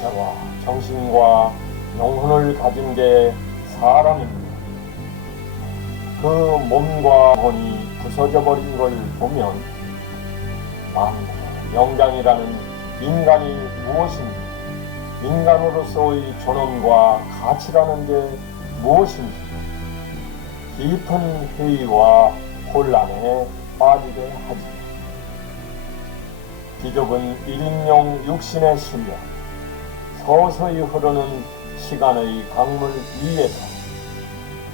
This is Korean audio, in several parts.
육체와 정신과 영혼을 가진 게 사람입니다. 그 몸과 혼이 부서져 버린 걸 보면 만물의 영장이라는 인간이 무엇인지, 인간으로서의 존엄과 가치라는 게 무엇인지 깊은 회의와 혼란에 빠지게 하지. 기족은 1인용 육신에 실려 서서히 흐르는 시간의 강물 위에서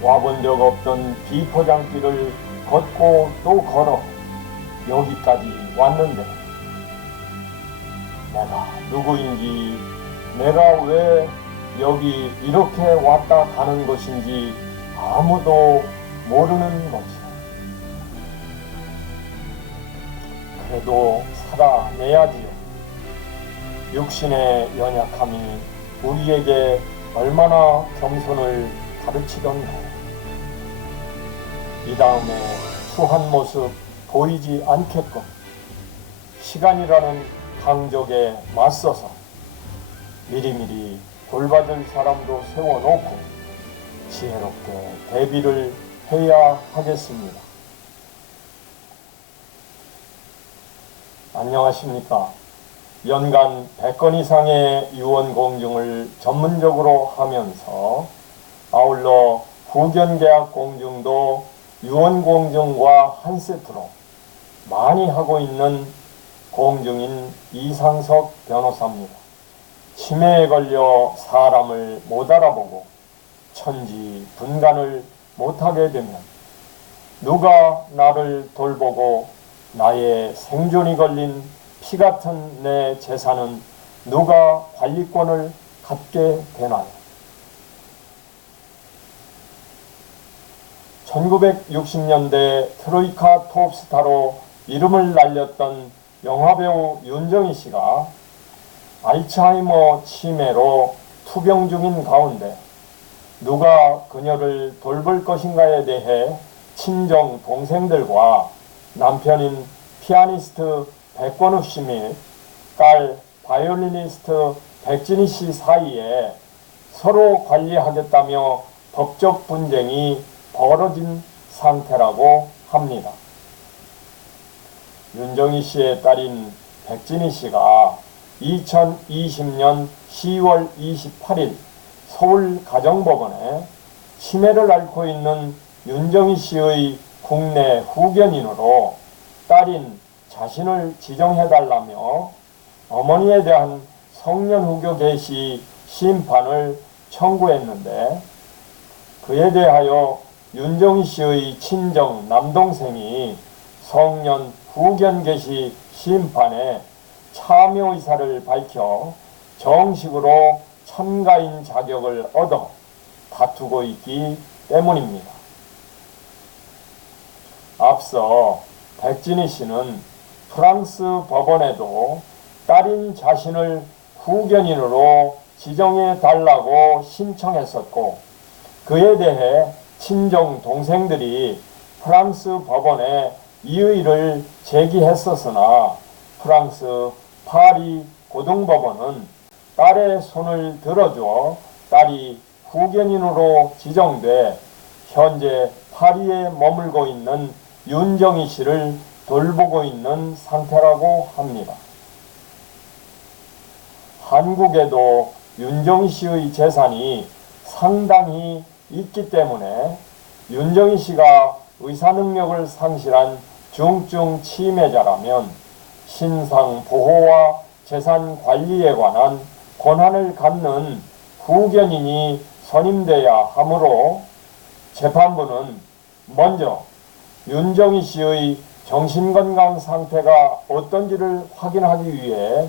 와본 적 없던 비포장길을 걷고 또 걸어 여기까지 왔는데, 내가 누구인지, 내가 왜 여기 이렇게 왔다 가는 것인지 아무도 모르는 거지. 그래도 살아내야지요. 육신의 연약함이 우리에게 얼마나 겸손을 가르치던가. 이 다음에 추한 모습 보이지 않게끔 시간이라는 강적에 맞서서 미리미리 돌봐줄 사람도 세워놓고 지혜롭게 대비를 해야 하겠습니다. 안녕하십니까. 연간 100건 이상의 유언 공증을 전문적으로 하면서 아울러 후견계약 공증도 유언 공증과 한 세트로 많이 하고 있는 공증인 이상석 변호사입니다. 치매에 걸려 사람을 못 알아보고 천지분간을 못하게 되면 누가 나를 돌보고 나의 생존이 걸린 피 같은 내 재산은 누가 관리권을 갖게 되나요? 1960년대 트로이카 톱스타로 이름을 날렸던 영화배우 윤정희 씨가 알츠하이머 치매로 투병 중인 가운데 누가 그녀를 돌볼 것인가에 대해 친정 동생들과 남편인 피아니스트 백권욱 씨 및 딸 바이올리니스트 백진희 씨 사이에 서로 관리하겠다며 법적 분쟁이 벌어진 상태라고 합니다. 윤정희 씨의 딸인 백진희 씨가 2020년 10월 28일 서울가정법원에 치매를 앓고 있는 윤정희 씨의 국내 후견인으로 딸인 자신을 지정해달라며 어머니에 대한 성년후교 개시 심판을 청구했는데, 그에 대하여 윤정희 씨의 친정 남동생이 성년 후견 개시 심판에 참여 의사를 밝혀 정식으로 참가인 자격을 얻어 다투고 있기 때문입니다. 앞서 백진희 씨는 프랑스 법원에도 딸인 자신을 후견인으로 지정해 달라고 신청했었고, 그에 대해 친정 동생들이 프랑스 법원에 이의를 제기했었으나 프랑스 파리 고등법원은 딸의 손을 들어줘 딸이 후견인으로 지정돼 현재 파리에 머물고 있는 윤정희 씨를 돌보고 있는 상태라고 합니다. 한국에도 윤정희 씨의 재산이 상당히 있기 때문에 윤정희 씨가 의사 능력을 상실한 중증 치매자라면 신상 보호와 재산 관리에 관한 권한을 갖는 후견인이 선임돼야 하므로 재판부는 먼저 윤정희 씨의 정신건강 상태가 어떤지를 확인하기 위해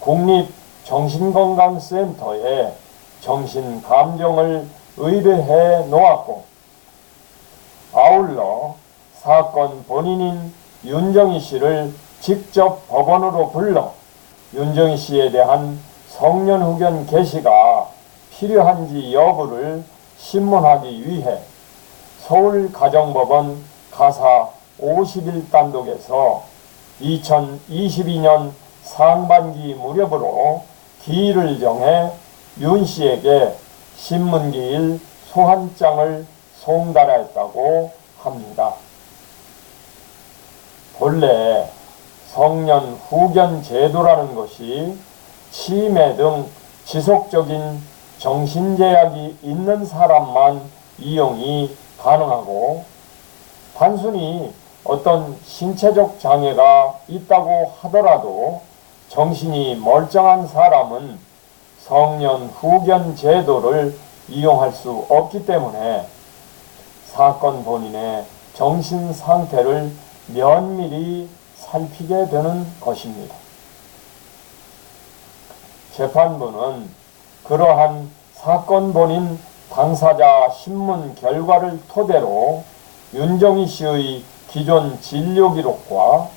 국립정신건강센터에 정신감정을 의뢰해 놓았고, 아울러 사건 본인인 윤정희 씨를 직접 법원으로 불러 윤정희 씨에 대한 성년후견 게시가 필요한지 여부를 신문하기 위해 서울가정법원 가사 51단독에서 2022년 상반기 무렵으로 기일을 정해 윤 씨에게 신문기일 소환장을 송달하였다고 합니다. 본래 성년 후견 제도라는 것이 치매 등 지속적인 정신제약이 있는 사람만 이용이 가능하고, 단순히 어떤 신체적 장애가 있다고 하더라도 정신이 멀쩡한 사람은 성년 후견 제도를 이용할 수 없기 때문에 사건 본인의 정신 상태를 면밀히 살피게 되는 것입니다. 재판부는 그러한 사건 본인 당사자 신문 결과를 토대로 윤정희 씨의 기존 진료 기록과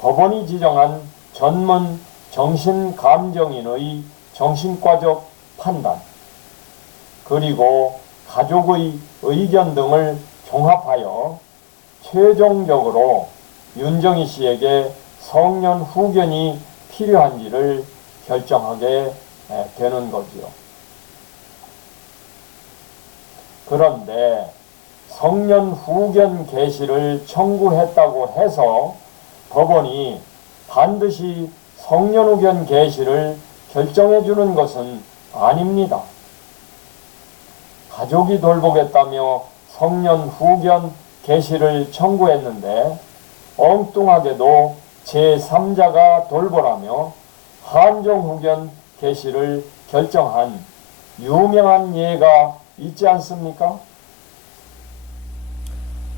법원이 지정한 전문 정신감정인의 정신과적 판단, 그리고 가족의 의견 등을 종합하여 최종적으로 윤정희 씨에게 성년 후견이 필요한지를 결정하게 되는 거지요. 그런데 성년 후견 게시를 청구했다고 해서 법원이 반드시 성년 후견 게시를 결정해 주는 것은 아닙니다. 가족이 돌보겠다며 성년 후견 게시를 청구했는데 엉뚱하게도 제3자가 돌보라며 한정 후견 게시를 결정한 유명한 예가 있지 않습니까?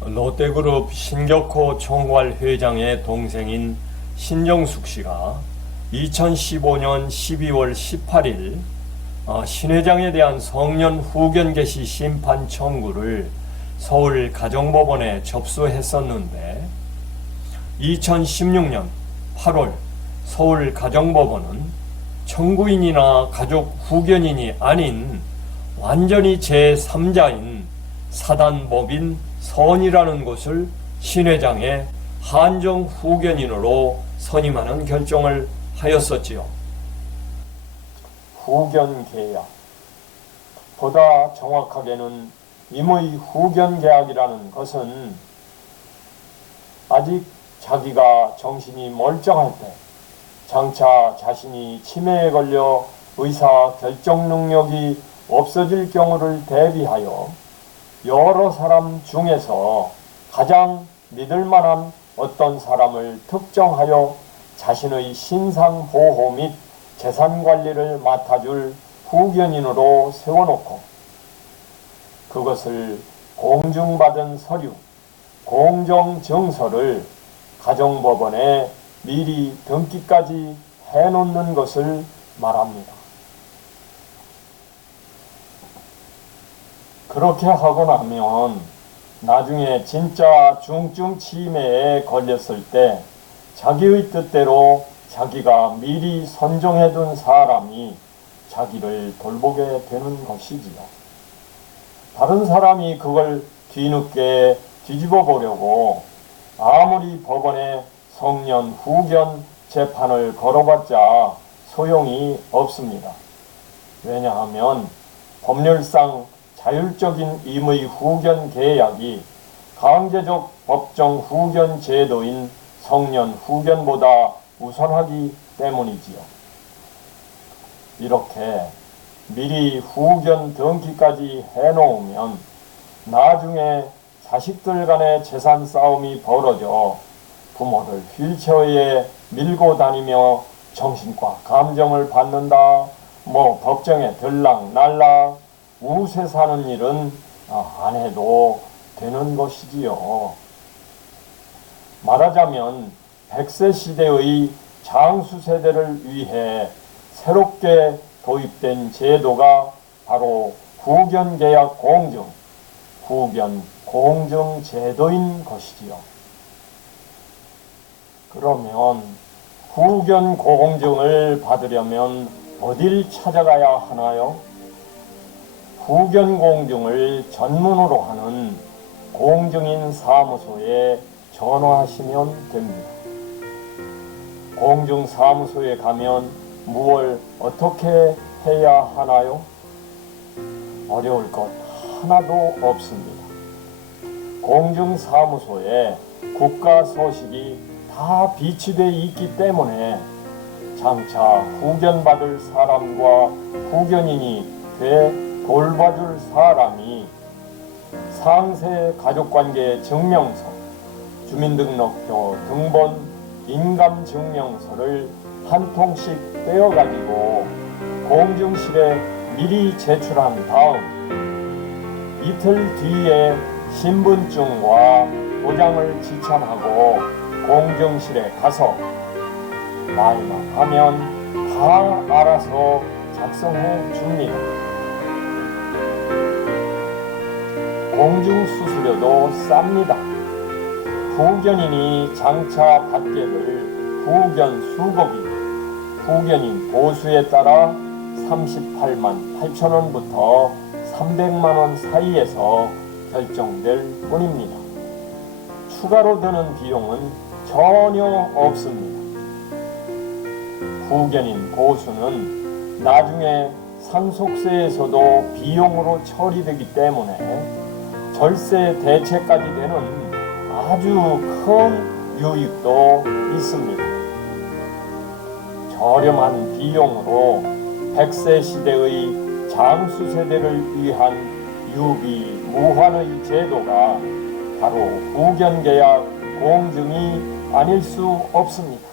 롯데그룹 신격호 총괄 회장의 동생인 신정숙 씨가 2015년 12월 18일 신 회장에 대한 성년 후견 게시 심판 청구를 서울가정법원에 접수했었는데, 2016년 8월 서울가정법원은 청구인이나 가족 후견인이 아닌 완전히 제3자인 사단법인 선이라는 곳을 신 회장의 한정 후견인으로 선임하는 결정을 하였었지요. 후견 계약, 보다 정확하게는 임의 후견 계약이라는 것은 아직 자기가 정신이 멀쩡할 때, 장차 자신이 치매에 걸려 의사 결정 능력이 없어질 경우를 대비하여 여러 사람 중에서 가장 믿을 만한 어떤 사람을 특정하여 자신의 신상 보호 및 재산 관리를 맡아줄 후견인으로 세워놓고, 그것을 공증받은 서류, 공정증서를 가정법원에 미리 등기까지 해놓는 것을 말합니다. 그렇게 하고 나면 나중에 진짜 중증 치매에 걸렸을 때 자기의 뜻대로 자기가 미리 선정해둔 사람이 자기를 돌보게 되는 것이지요. 다른 사람이 그걸 뒤늦게 뒤집어 보려고 아무리 법원에 성년 후견 재판을 걸어봤자 소용이 없습니다. 왜냐하면 법률상 자율적인 임의 후견 계약이 강제적 법정 후견 제도인 성년 후견보다 우선하기 때문이지요. 이렇게 미리 후견 등기까지 해놓으면 나중에 자식들 간의 재산 싸움이 벌어져 부모를 휠체어에 밀고 다니며 정신과 감정을 받는다, 법정에 들락날락 우세 사는 일은 안 해도 되는 것이지요. 말하자면 100세 시대의 장수 세대를 위해 새롭게 도입된 제도가 바로 후견계약 공증, 후견 공증 제도인 것이지요. 그러면 후견 공증을 받으려면 어딜 찾아가야 하나요? 후견 공증을 전문으로 하는 공증인 사무소에 전화하시면 됩니다. 공증사무소에 가면 무엇을 어떻게 해야 하나요? 어려울 것 하나도 없습니다. 공증사무소에 국가 소식이 다 비치되어 있기 때문에 장차 후견받을 사람과 후견인이 돼 돌봐줄 사람이 상세 가족관계 증명서, 주민등록표 등본, 인감증명서를 한 통씩 떼어가지고 공증실에 미리 제출한 다음 이틀 뒤에 신분증과 도장을 지참하고 공증실에 가서 말만 하면 다 알아서 작성해 줍니다. 공증수수료도 쌉니다. 후견인이 장차 받게 될 후견 수급이 후견인 보수에 따라 38만 8천 원부터 300만 원 사이에서 결정될 뿐입니다. 추가로 드는 비용은 전혀 없습니다. 후견인 보수는 나중에 상속세에서도 비용으로 처리되기 때문에 절세 대체까지 되는 아주 큰 유익도 있습니다. 저렴한 비용으로 100세 시대의 장수 세대를 위한 유비무환의 제도가 바로 후견계약 공증이 아닐 수 없습니다.